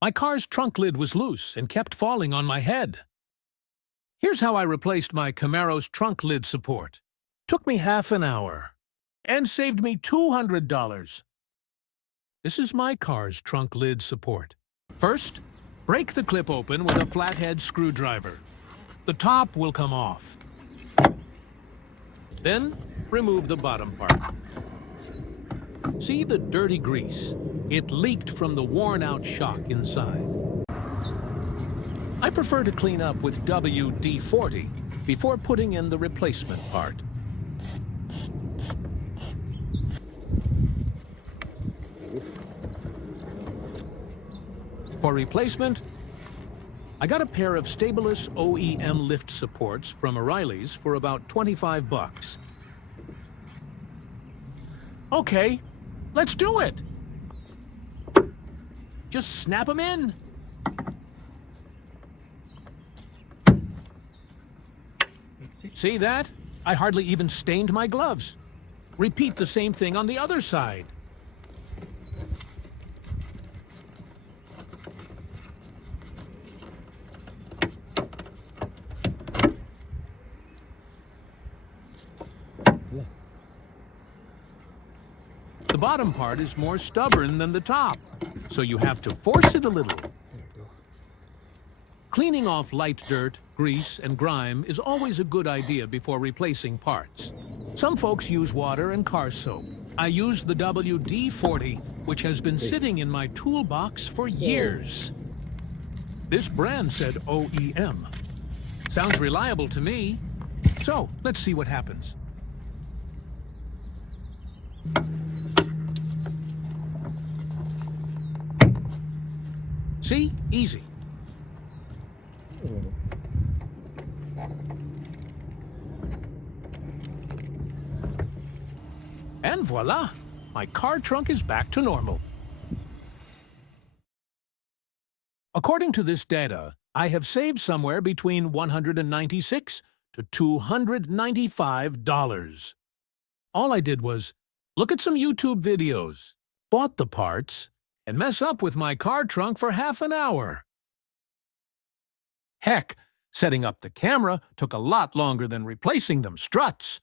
My car's trunk lid was loose and kept falling on my head. Here's how I replaced my Camaro's trunk lid support. Took me half an hour and saved me $200. This is my car's trunk lid support. First, break the clip open with a flathead screwdriver. The top will come off. Then, remove the bottom part. See the dirty grease? It leaked from the worn-out shock inside. I prefer to clean up with WD-40 before putting in the replacement part. For replacement, I got a pair of Stabilis OEM lift supports from O'Reilly's for about 25 bucks. Okay, let's do it! Just snap them in. See that? I hardly even stained my gloves. Repeat the same thing on the other side. The bottom part is more stubborn than the top, so you have to force it a little. Cleaning off light dirt, grease, and grime is always a good idea before replacing parts. Some folks use water and car soap. I use the WD-40, which has been sitting in my toolbox for years. This brand said OEM. Sounds reliable to me. So, let's see what happens. See? Easy. And voila! My car trunk is back to normal. According to this data, I have saved somewhere between $196 to $295. All I did was look at some YouTube videos, bought the parts, and mess up with my car trunk for half an hour. Heck, setting up the camera took a lot longer than replacing them struts.